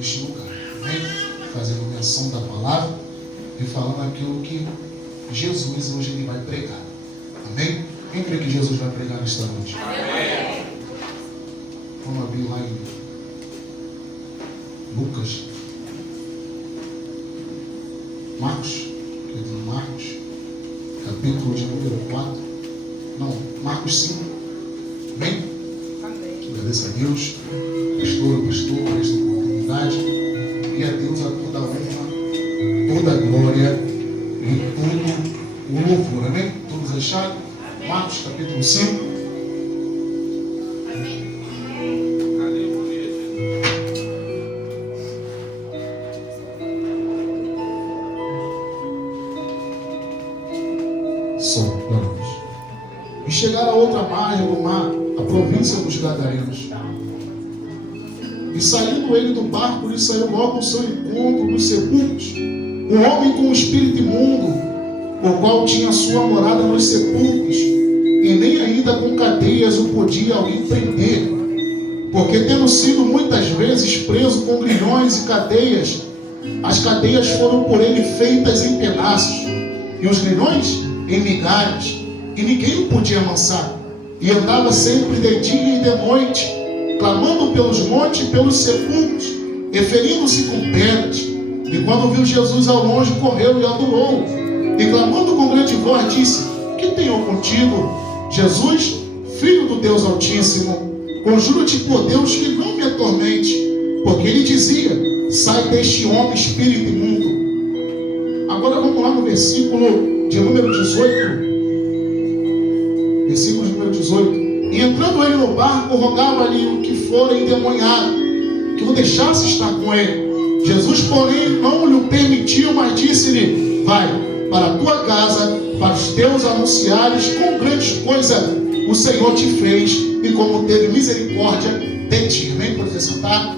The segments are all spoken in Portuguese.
neste lugar. Amém? Fazendo menção da palavra e falando aquilo que Jesus hoje ele vai pregar. Amém? Quem crê que Jesus vai pregar nesta noite? Amém. Vamos abrir lá em Lucas. Marcos, capítulo de número 4. Não, Marcos 5. Amém? Agradeço a Deus, pastor, por esta oportunidade. E a Deus a toda a honra, toda a glória e todo o louvor. Amém? Todos acharam? Marcos capítulo 5. E chegaram à outra margem do mar, a província dos Gadarenos. E saindo ele do barco, lhe saiu logo ao seu encontro dos sepulcros um homem com um espírito imundo, o qual tinha sua morada nos sepulcros, e nem ainda com cadeias o podia alguém prender, porque tendo sido muitas vezes preso com grilhões e cadeias, as cadeias foram por ele feitas em pedaços, e os grilhões em migalhas, e ninguém o podia amansar. E andava sempre de dia e de noite, clamando pelos montes e pelos sepulcros, e ferindo-se com pedras. E quando viu Jesus ao longe, correu e adorou. E clamando com grande voz, disse: Que tenho contigo, Jesus, Filho do Deus Altíssimo? Conjuro-te por Deus que não me atormente. Porque ele dizia: Sai deste homem, espírito imundo. Agora vamos lá no versículo de número 18. Versículo de número 18. E entrando ele no barco, rogava-lhe o que fora endemoniado, que o deixasse estar com ele. Jesus, porém, não lhe permitiu, mas disse-lhe: Vai para a tua casa, para os teus anunciares, com grandes coisas o Senhor te fez, e como teve misericórdia de ti. Amém? Pode sentar.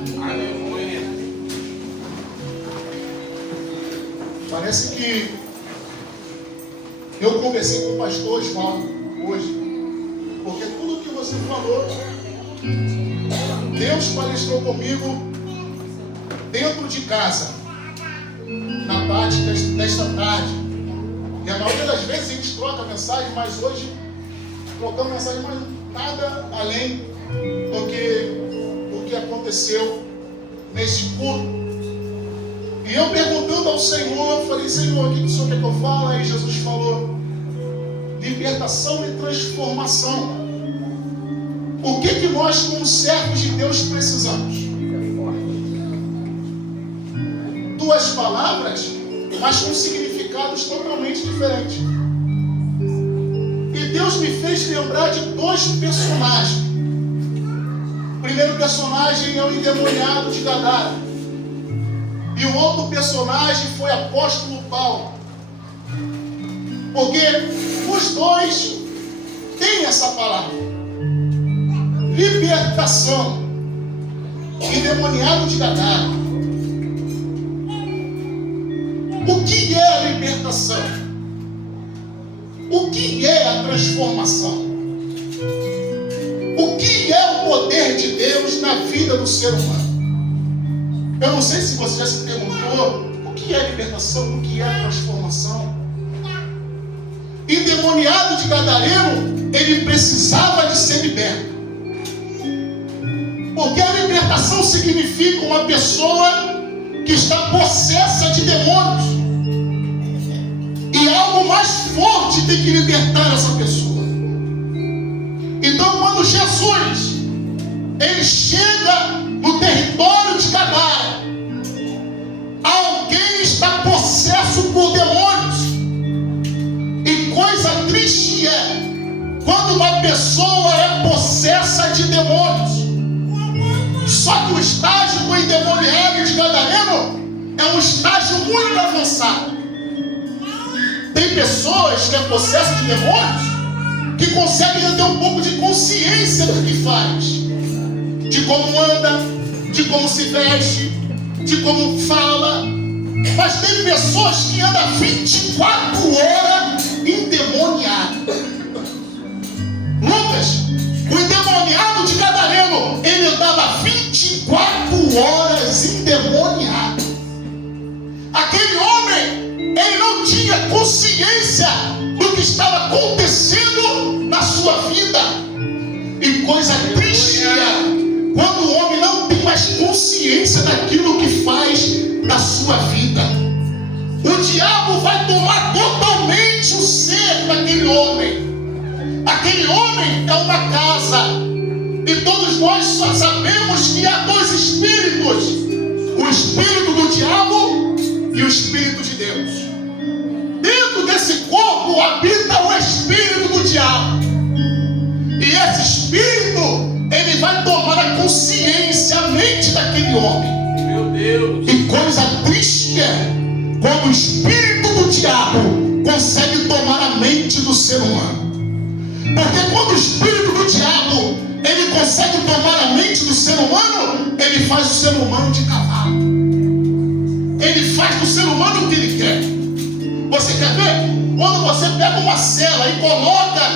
Parece que eu conversei com o pastor Osvaldo hoje, porque tudo que você falou, Deus palestrou comigo dentro de casa, na parte desta tarde. E a maioria das vezes a gente troca mensagem, mas hoje trocamos mensagem, mas nada além do que aconteceu nesse culto. E eu perguntando ao Senhor, falei: Senhor, o que o Senhor quer que eu fale? Aí Jesus falou: libertação e transformação. O que nós, como servos de Deus, precisamos? Duas palavras, mas com significados totalmente diferentes. E Deus me fez lembrar de dois personagens. O primeiro personagem é o endemoniado de Gadara. E o outro personagem foi o apóstolo Paulo. Porque os dois têm essa palavra: libertação. Endemoniado de Gadara. O que é a libertação? O que é a transformação? O que é o poder de Deus na vida do ser humano? Eu não sei se você já se perguntou o que é libertação, o que é transformação. Endemoniado de Gadareno, ele precisava de ser liberto. Porque a libertação significa uma pessoa que está possessa de demônios. E algo mais forte tem que libertar essa pessoa. Então, quando Jesus ele chega no território de Gadara, alguém está possesso por demônios. E coisa triste é quando uma pessoa é possessa de demônios. Só que o estágio do endemoniado de Gadareno é um estágio muito avançado. Tem pessoas que é possessa de demônios que conseguem ter um pouco de consciência do que faz, de como anda, de como se veste, de como fala. Mas tem pessoas que andam 24 horas endemoniado. Lucas, o endemoniado de Gadareno, ele andava 24 horas endemoniado. Aquele homem, ele não tinha consciência do que estava acontecendo na sua vida. E coisa triste é quando o homem não tem mais consciência daquilo que faz na sua vida. O diabo vai tomar totalmente o ser daquele homem. Aquele homem é uma casa, e todos nós só sabemos que há dois espíritos: o espírito do diabo e o espírito de Deus. Dentro desse corpo habita o espírito do diabo, e esse espírito, ele vai tomar a consciência, a mente daquele homem. Meu Deus! E coisa triste é quando o espírito do diabo consegue tomar a mente do ser humano. Porque quando o espírito do diabo, ele consegue tomar a mente do ser humano, ele faz o ser humano de cavalo. Ele faz do ser humano o que ele quer. Você quer ver? Quando você pega uma cela e coloca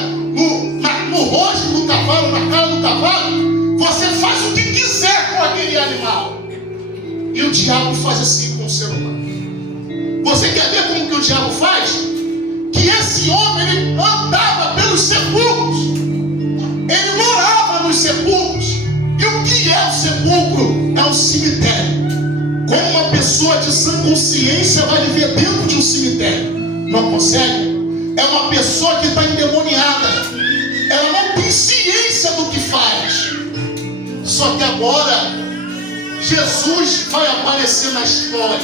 no rosto do cavalo, na cara do cavalo, você faz o que quiser com aquele animal. E o diabo faz assim com o ser humano. Você quer ver como que o diabo faz? Que esse homem, ele andava pelos sepulcros. Ele morava nos sepulcros. E o que é o sepulcro? É um cemitério. Como uma pessoa de sã consciência vai viver dentro de um cemitério? Não consegue? É uma pessoa que está endemoniada. Ela não tem ciência do que faz. Só que agora Jesus vai aparecer na história.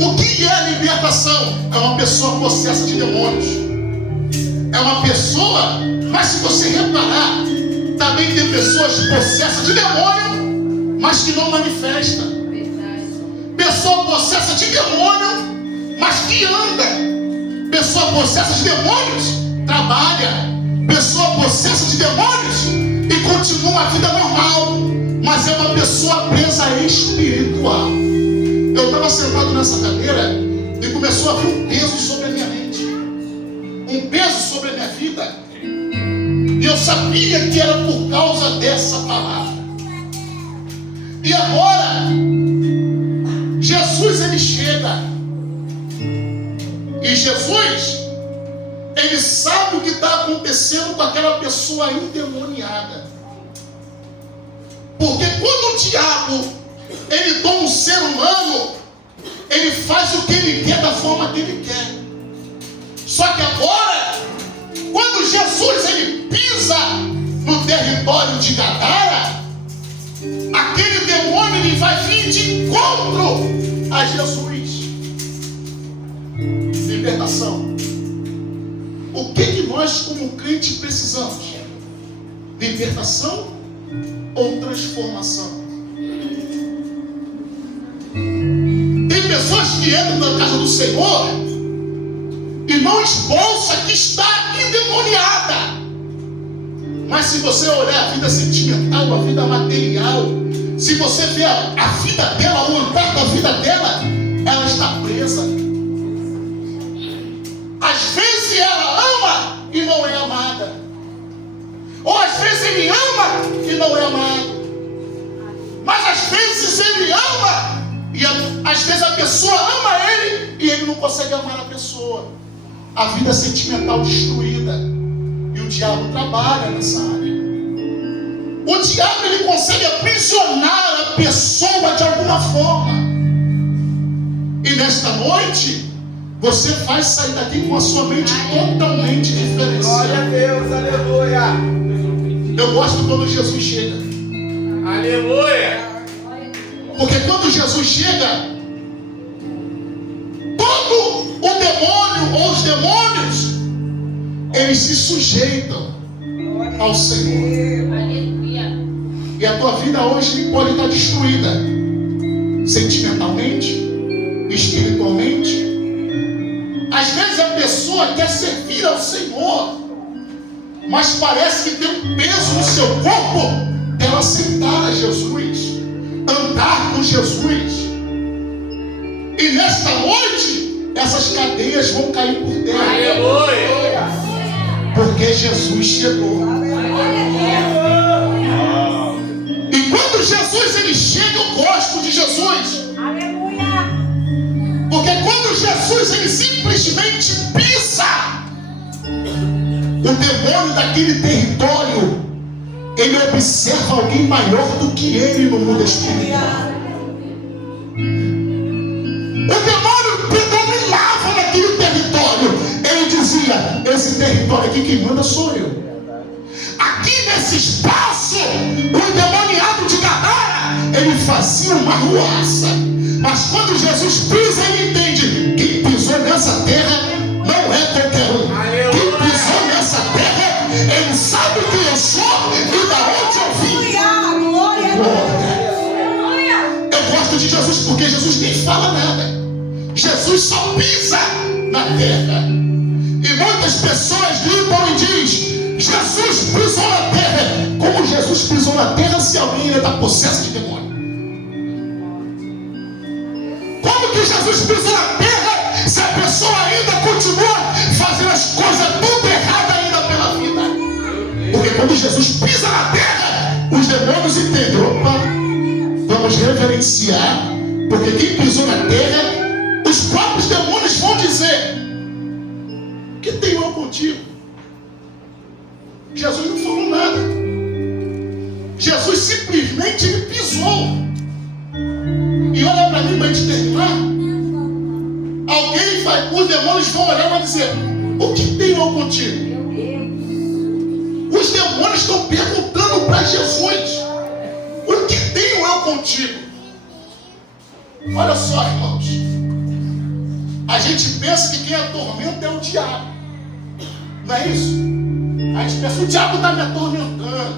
O que é a libertação? É uma pessoa possessa de demônios. É uma pessoa, mas se você reparar, também tem pessoas possessas de demônio, mas que não manifestam. Pessoa possessa de demônio, mas que anda. Pessoa possessa de demônios, trabalha. Pessoa possessa de demônios e continua a vida normal, mas é uma pessoa presa espiritual. Eu estava sentado nessa cadeira e começou a vir um peso sobre a minha mente, um peso sobre a minha vida, e eu sabia que era por causa dessa palavra. E agora Jesus, ele chega, e Jesus, ele sabe o que está acontecendo com aquela pessoa endemoniada. Porque quando o diabo, ele toma um ser humano, ele faz o que ele quer da forma que ele quer. Só que agora, quando Jesus, ele pisa no território de Gadara, aquele demônio, ele vai vir de encontro a Jesus. Libertação. O que nós como crente precisamos? Libertação ou transformação? Tem pessoas que entram na casa do Senhor e não expulsa que está endemoniada. Mas se você olhar a vida sentimental, a vida material, se você ver a vida dela, o andar da vida dela, ela está presa. Às vezes ela ama e não é amada. Ou às vezes ele ama e não é amado. Mas às vezes ele ama e às vezes a pessoa ama ele e ele não consegue amar a pessoa. A vida sentimental destruída. E o diabo trabalha nessa área. O diabo, ele consegue aprisionar a pessoa de alguma forma. E nesta noite, você vai sair daqui com a sua mente totalmente diferenciada. Glória a Deus, aleluia. Eu gosto quando Jesus chega. Aleluia. Porque quando Jesus chega, todo o demônio ou os demônios, eles se sujeitam ao Senhor. E a tua vida hoje pode estar destruída, sentimentalmente, espiritualmente. Às vezes a pessoa quer servir ao Senhor, mas parece que tem um peso no seu corpo dela aceitar a Jesus, andar com Jesus. E nesta noite, essas cadeias vão cair por terra. Aleluia. Porque Jesus chegou. ele simplesmente pisa o demônio daquele território, ele observa alguém maior do que ele no mundo espiritual. O demônio predominava naquele território. Ele dizia: esse território aqui quem manda sou eu. Aqui nesse espaço, o endemoniado de Gadara, ele fazia uma ruaça. Mas quando Jesus pisa, ele entende: quem pisou nessa terra não é qualquer um. Quem pisou nessa terra, ele sabe quem eu sou e da onde eu vim. Eu gosto de Jesus porque Jesus nem fala nada. Jesus só pisa na terra. E muitas pessoas limpam e dizem: Jesus pisou na terra. Como Jesus pisou na terra se alguém ainda está possesso de demônio? Como que Jesus pisou na terra se a pessoa ainda continua fazendo as coisas tudo errado ainda pela vida? Porque quando Jesus pisa na terra, os demônios entendem: opa, vamos reverenciar, porque quem pisou na terra, os próprios demônios vão dizer: que tenho eu contigo? Jesus não falou nada. Jesus simplesmente ele pisou. E olha para mim para a gente terminar. Alguém vai, os demônios vão olhar e vão dizer: o que tenho eu contigo? Os demônios estão perguntando para Jesus: o que tenho eu contigo? Olha só, irmãos. A gente pensa que quem atormenta é o diabo. Não é isso? A gente pensa: o diabo está me atormentando,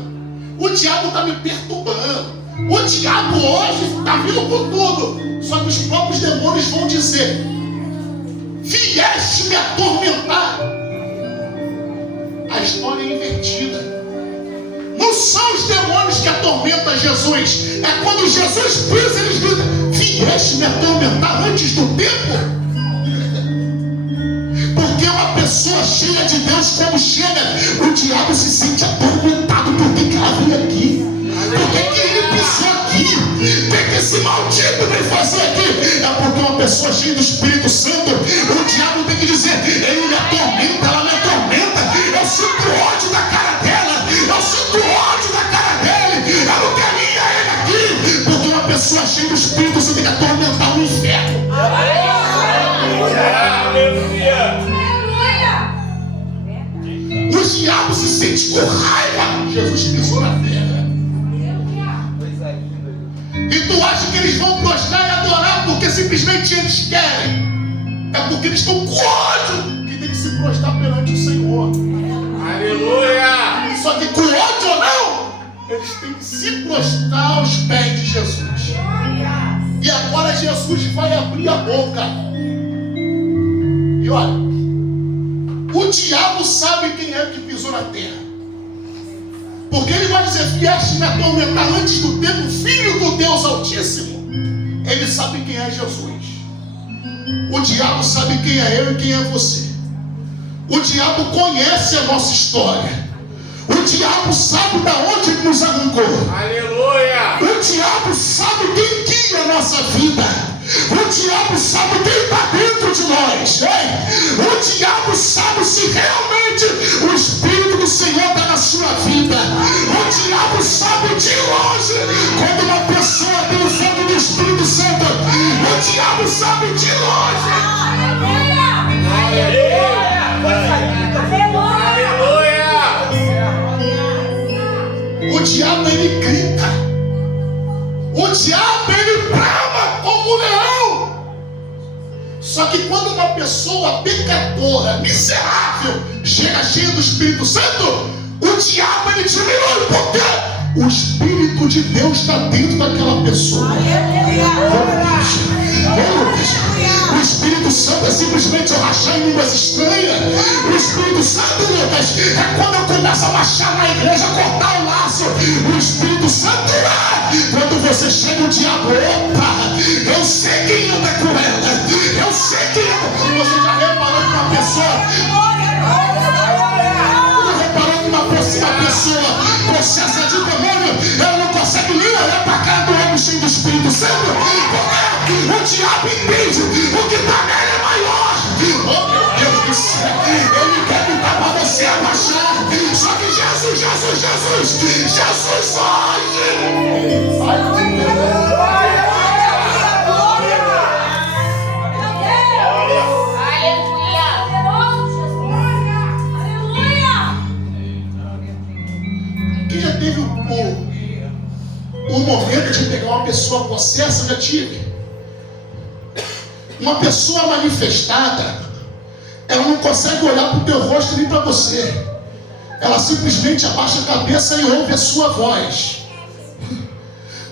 o diabo está me perturbando, o diabo hoje está vindo com tudo. Só que os próprios demônios vão dizer: vieste me atormentar. A história é invertida. Não são os demônios que atormentam Jesus. É quando Jesus pisa, eles gritam: vieste me atormentar antes do tempo. Porque uma pessoa cheia de Deus, como chega, o diabo se sente atormentado. Por que ela veio aqui? Por que ele pisou aqui? O que esse maldito veio fazer aqui? É porque uma pessoa cheia do Espírito Santo, o diabo tem que dizer: ele me atormenta, ela me atormenta. Eu sinto ódio da cara dela, eu sinto ódio da cara dele. Eu não queria ele aqui. Porque uma pessoa cheia do Espírito Santo tem que atormentar o inferno. O diabo se sente com raiva. Jesus pisou na terra. E tu acha que eles vão prostrar e adorar porque simplesmente eles querem? É porque eles estão com ódio que tem que se prostrar perante o Senhor. Aleluia! Só que com ódio ou não, eles têm que se prostrar aos pés de Jesus. E agora Jesus vai abrir a boca. E olha, o diabo sabe quem é que pisou na terra. Porque ele vai dizer: vieste me atormentar antes do tempo, filho do Deus Altíssimo. Ele sabe quem é Jesus. O diabo sabe quem é eu e quem é você. O diabo conhece a nossa história. O diabo sabe de onde nos arrancou. Aleluia! O diabo sabe quem guia a nossa vida. O diabo sabe quem está dentro de nós. O diabo sabe se realmente o Espírito do Senhor está na sua vida. O diabo sabe de longe quando uma pessoa tem o fogo do Espírito Santo. O diabo sabe de longe. O diabo ele grita. O diabo ele brama como um leão. Só que quando uma pessoa pecadora, miserável, chega cheia do Espírito Santo, o diabo ele diminui. Por quê? O Espírito de Deus está dentro daquela pessoa. O Espírito Santo é simplesmente eu rachar em línguas estranhas. O Espírito Santo, Lucas, é quando eu começo a marchar na igreja, cortar o laço. O Espírito Santo é quando você chega o diabo. Opa, eu sei quem anda com ela. Eu sei quem anda. Você já reparou que uma pessoa... Uma pessoa possessa de demônio, ela não consegue nem olhar para a cara do homem cheio do Espírito Santo, porque o diabo entende o que está nele é maior. Oh meu Deus do céu, ele quer gritar para você abaixar. Só que Jesus hoje vai te Quem já teve um momento de pegar uma pessoa possessa? Já tive. Uma pessoa manifestada, ela não consegue olhar para o teu rosto nem para você. Ela simplesmente abaixa a cabeça e ouve a sua voz.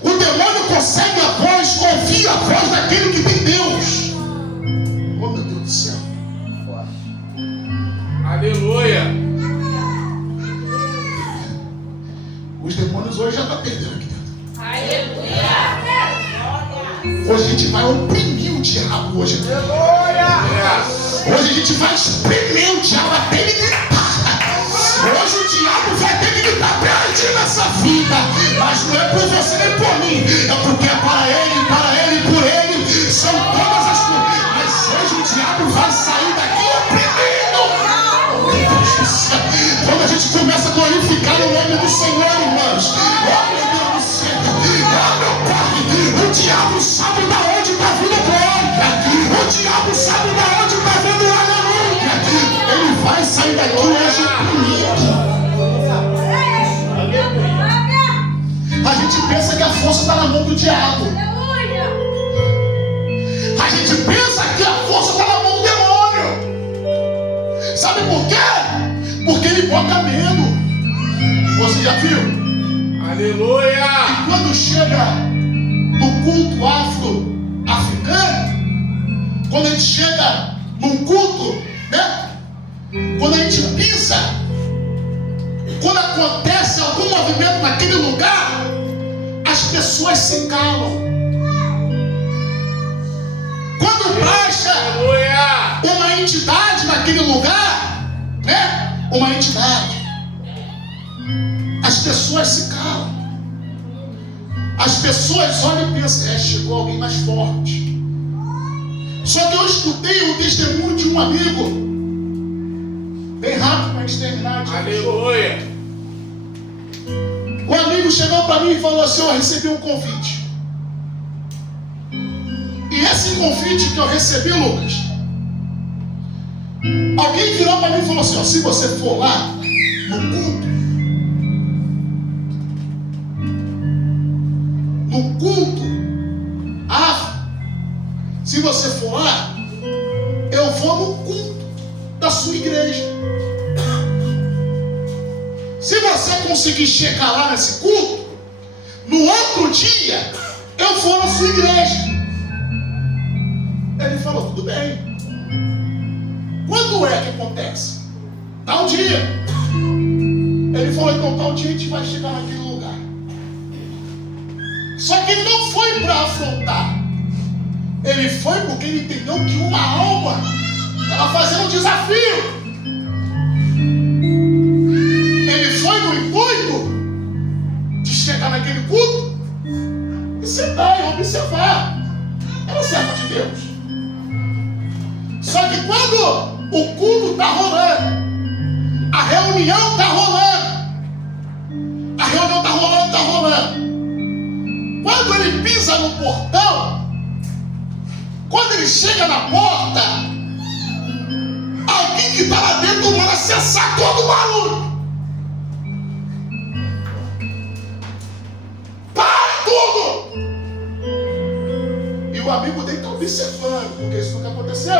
O demônio consegue ouvir a voz daquele que tem Deus. Oh meu Deus do céu. Aleluia. Os demônios hoje já estão perdendo aqui dentro. Aleluia. Hoje a gente vai oprimir o diabo hoje. Hoje a gente vai espremer o diabo até ele gritar. Hoje o diabo vai ter que gritar perto nessa vida. Mas não é por você nem por mim. É porque é para ele, por ele. São todas as coisas. Mas hoje o diabo vai sair daqui oprimido. Oh, meu Deus do céu. Quando a gente começa a glorificar o nome do Senhor, irmãos. Oh, meu Deus do céu. Oh, meu Pai. O diabo sabe da onde está vindo glória. O diabo sabe da onde está vindo aleluia. Ele vai sair daqui hoje comigo. A gente pensa que a força está na mão do diabo. A gente pensa que a força está na mão do demônio. Sabe por quê? Porque ele bota medo. Você já viu? Aleluia. E quando chega no culto afro-africano, quando a gente chega num culto, né? Quando a gente pisa, quando acontece algum movimento naquele lugar, as pessoas se calam. Quando baixa uma entidade naquele lugar, né? Uma entidade, as pessoas se calam. As pessoas olham e pensam, chegou alguém mais forte. Só que eu escutei o testemunho de um amigo, bem rápido para a gente terminar. Aleluia. O amigo chegou para mim e falou assim: eu recebi um convite. E esse convite que eu recebi, Lucas, alguém virou para mim e falou assim: se você for lá no culto afro, se você for lá, eu vou no culto da sua igreja. Se você conseguir chegar lá nesse culto, no outro dia eu vou na sua igreja. Ele falou: tudo bem. Quando é que acontece? Tal dia. Ele falou: então tal dia a gente vai chegar naquele lugar. Só que ele não foi para afrontar. Ele foi porque ele entendeu que uma alma estava fazendo um desafio. Ele foi no intuito de chegar naquele culto e sentar e observar. Era servo de Deus. Só que quando o culto está rolando, a reunião está rolando, quando ele pisa no portão, quando ele chega na porta, alguém que está lá dentro manda cessar todo o barulho. Para tudo! E o amigo dele está observando, porque isso nunca aconteceu.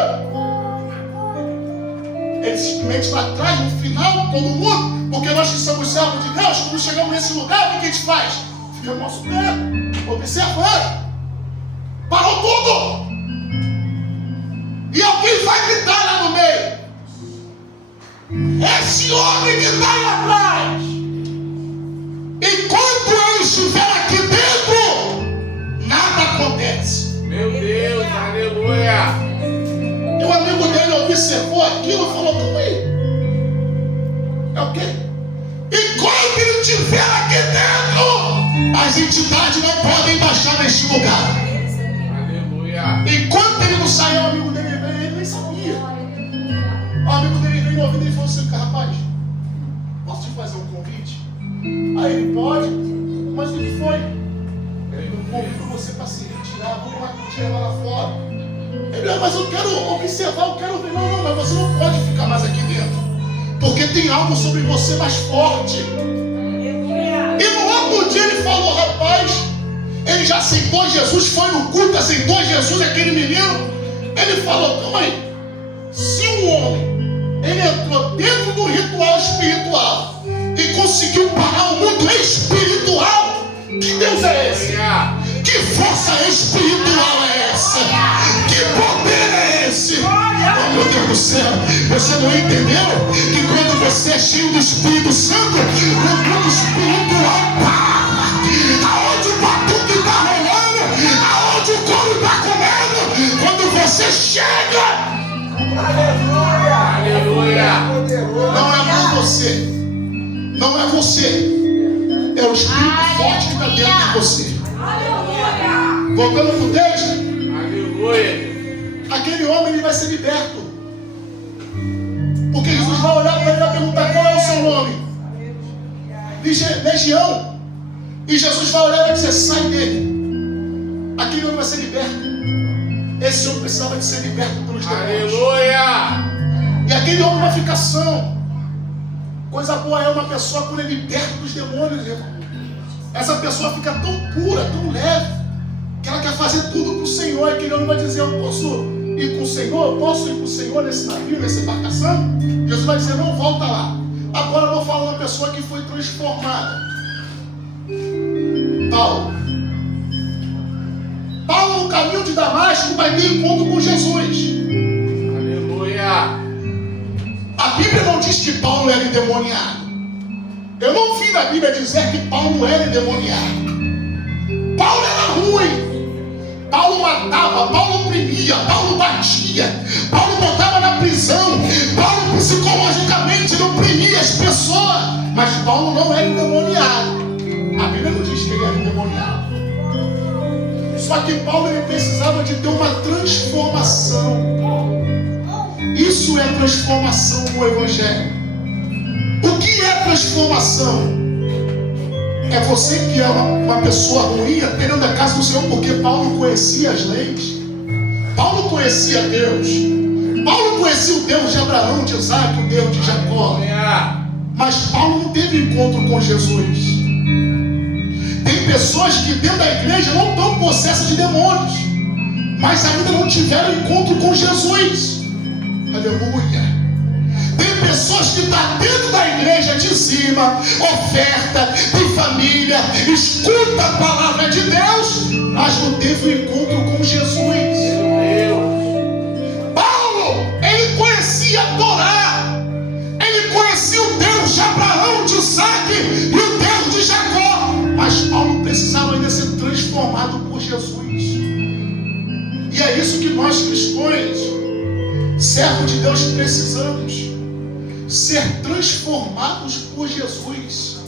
Ele simplesmente vai atrás, no final, todo mundo, porque nós que somos servos de Deus, quando chegamos nesse lugar, o que a gente faz? Fica no nosso pé, observando. Parou tudo! E alguém vai gritar lá no meio: esse homem que está aí atrás, enquanto ele estiver aqui dentro, nada acontece. Meu Deus, aleluia. E o amigo dele observou aquilo e falou: calma aí. É o quê? Enquanto ele estiver aqui dentro, as entidades não podem baixar neste lugar. Aleluia. Enquanto ele não saiu, o amigo dele veio, ele nem sabia. te levar lá fora. Ele, mas eu quero observar, eu quero ver. Não, mas você não pode ficar mais aqui dentro. Porque tem algo sobre você mais forte. E no outro dia ele falou, rapaz, ele já aceitou Jesus, foi no culto, aceitou Jesus, aquele menino. Ele falou, calma aí, se um homem, ele entrou dentro do ritual espiritual e conseguiu parar o mundo espiritual, que Deus é esse? Que força espiritual é essa? Que poder é esse? Oh meu Deus do céu, você não entendeu que quando você é cheio do Espírito Santo, o mundo espiritual para. Aonde o batuque está rolando, aonde o couro está comendo, quando você chega, Aleluia. não é por você, não é você, é o Espírito forte que está dentro de você. Voltando para o texto, Aleluia. aquele homem ele vai ser liberto. Porque Jesus vai olhar para ele e vai perguntar qual é o seu nome. Legião. E Jesus vai olhar e vai dizer, sai dele. Aquele homem vai ser liberto. Esse homem precisava de ser liberto pelos demônios. Aleluia. E aquele homem vai ficar são. Coisa boa é uma pessoa quando é liberta dos demônios, irmão. Essa pessoa fica tão pura, tão leve, que ela quer fazer tudo para o Senhor. E aquele homem vai dizer, eu posso ir com o Senhor? Eu posso ir com o Senhor nesse navio, nessa embarcação? Jesus vai dizer, não, volta lá. Agora eu vou falar uma pessoa que foi transformada. Paulo no caminho de Damasco vai ter encontro com Jesus. Aleluia. A Bíblia não diz que Paulo era endemoniado. Eu não vi na Bíblia dizer que Paulo era endemoniado. Paulo era ruim. Paulo matava, Paulo oprimia, Paulo batia, Paulo botava na prisão, Paulo psicologicamente não oprimia as pessoas. Mas Paulo não era endemoniado. A Bíblia não diz que ele era endemoniado. Só que Paulo ele precisava de ter uma transformação. Isso é transformação no Evangelho. O que é transformação? É você que é uma pessoa ruim, querendo a casa do Senhor, porque Paulo conhecia as leis. Paulo conhecia Deus. Paulo conhecia o Deus de Abraão, de Isaac, o Deus de Jacó. Mas Paulo não teve encontro com Jesus. Tem pessoas que dentro da igreja não estão possessas de demônios, mas ainda não tiveram encontro com Jesus. Aleluia. Tem pessoas que estão dentro da igreja, dizima, oferta, tem família, escuta a palavra de Deus, mas não teve um encontro com Jesus. Paulo, ele conhecia a Torá, ele conhecia o Deus de Abraão, de Isaac e o Deus de Jacó, mas Paulo precisava ainda ser transformado por Jesus. E é isso que nós cristãos, servos de Deus, precisamos. Ser transformados por Jesus.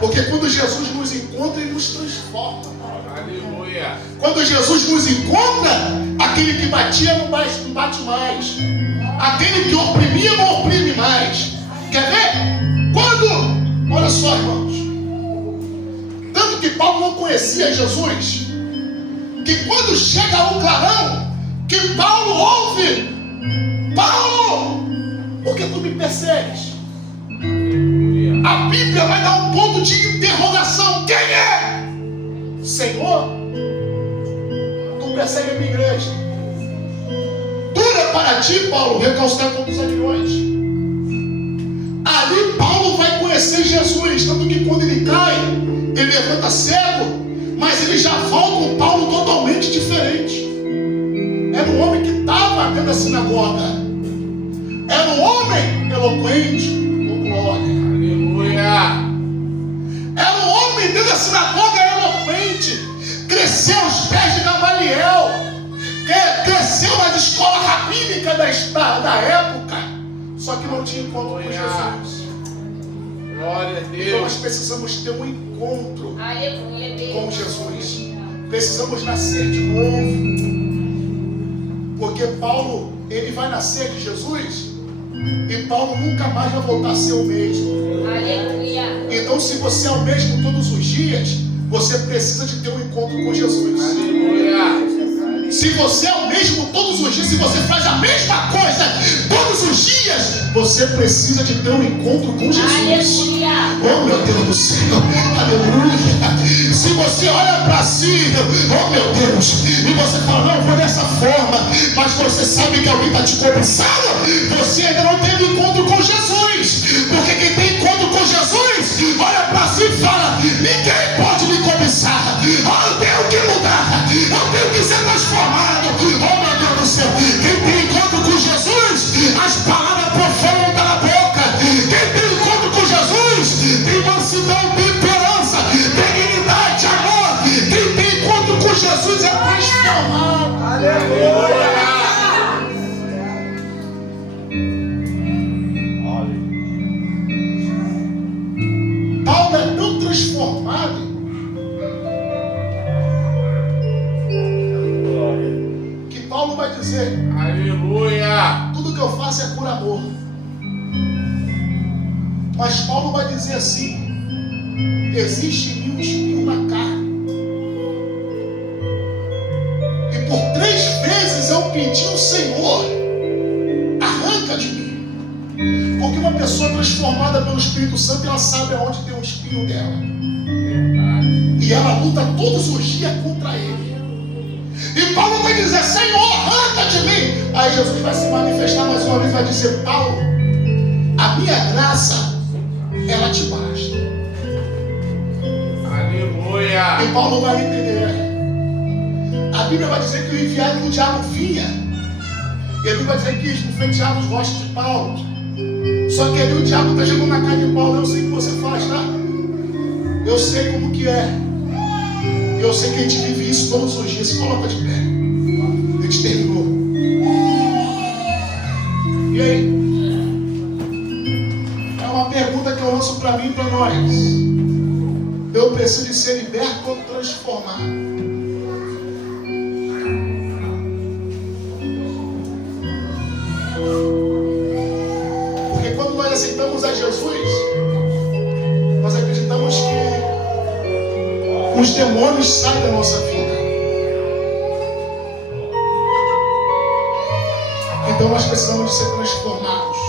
Porque quando Jesus nos encontra, Ele nos transforma. Aleluia. Quando Jesus nos encontra, aquele que batia não bate mais. Aquele que oprimia não oprime mais. Quer ver? Quando, olha só, irmãos, tanto que Paulo não conhecia Jesus, que quando chega o clarão, que Paulo ouve: Paulo, por que tu me persegues? A Bíblia vai dar um ponto de interrogação. Quem é? Senhor, tu persegue a minha igreja. Dura para ti, Paulo, recalcitrar contra os aguilhões. Ali Paulo vai conhecer Jesus. Tanto que quando ele cai, ele levanta cego, mas ele já volta um Paulo totalmente diferente. Era um homem que estava dentro da sinagoga. Era um homem eloquente, com glória. Aleluia. Era um homem dentro da sinagoga eloquente. Cresceu aos pés de Gamaliel. Cresceu nas escolas rabínicas da época. Só que não tinha encontro com Jesus. Glória a Então Deus. nós precisamos ter um encontro com Jesus. Precisamos nascer de novo. Porque Paulo, ele vai nascer de Jesus, e Paulo nunca mais vai voltar a ser o mesmo. Aleluia. Então, se você é o mesmo todos os dias, você precisa de ter um encontro com Jesus. Aleluia. Se você é o mesmo todos os dias, se você faz a mesma coisa todos os dias, você precisa de ter um encontro com Jesus. Aleluia. Oh, meu Deus do céu, aleluia. Se você olha para si, oh meu Deus, e você fala, não, vou dessa forma, mas você sabe que alguém está te cobiçando, você ainda não teve encontro com Jesus. Porque quem tem encontro com Jesus, olha para si e fala, ninguém pode me cobiçar. Eu tenho que mudar, eu tenho que ser transformado. Oh meu Deus do céu, quem tem encontro com Jesus, as palavras profanas da boca. Quem tem encontro com Jesus, tem mansidão, temperança, dignidade, amor. Quem tem encontro com Jesus é transformado. Aleluia. Paulo é tão transformado que Paulo vai dizer, Aleluia. tudo que eu faço é por amor. Mas Paulo vai dizer assim, existe em mim um espinho na carne. E por 3 vezes eu pedi ao Senhor, arranca de mim. Porque uma pessoa transformada pelo Espírito Santo, ela sabe aonde tem um espinho dela. E ela luta todos os dias contra ele. E Paulo vai dizer, Senhor, arranca de mim. Aí Jesus vai se manifestar mais uma vez e vai dizer, Paulo, a minha graça, ela te basta. Aleluia. E Paulo vai entender. A Bíblia vai dizer que o enviado do diabo vinha. E a Bíblia vai dizer que os enfeiteados gostam de Paulo. Só que ali o diabo está chegando na cara de Paulo. Eu sei o que você faz, tá? Eu sei como que é. Eu sei que a gente vive isso todos os dias. Se coloca de pé. A gente terminou. E aí? É uma pergunta que eu lanço para mim e para nós. Eu preciso de ser liberto ou transformado? Porque quando nós aceitamos a Jesus, nós acreditamos que os demônios saem da nossa vida. Então nós precisamos de ser transformados.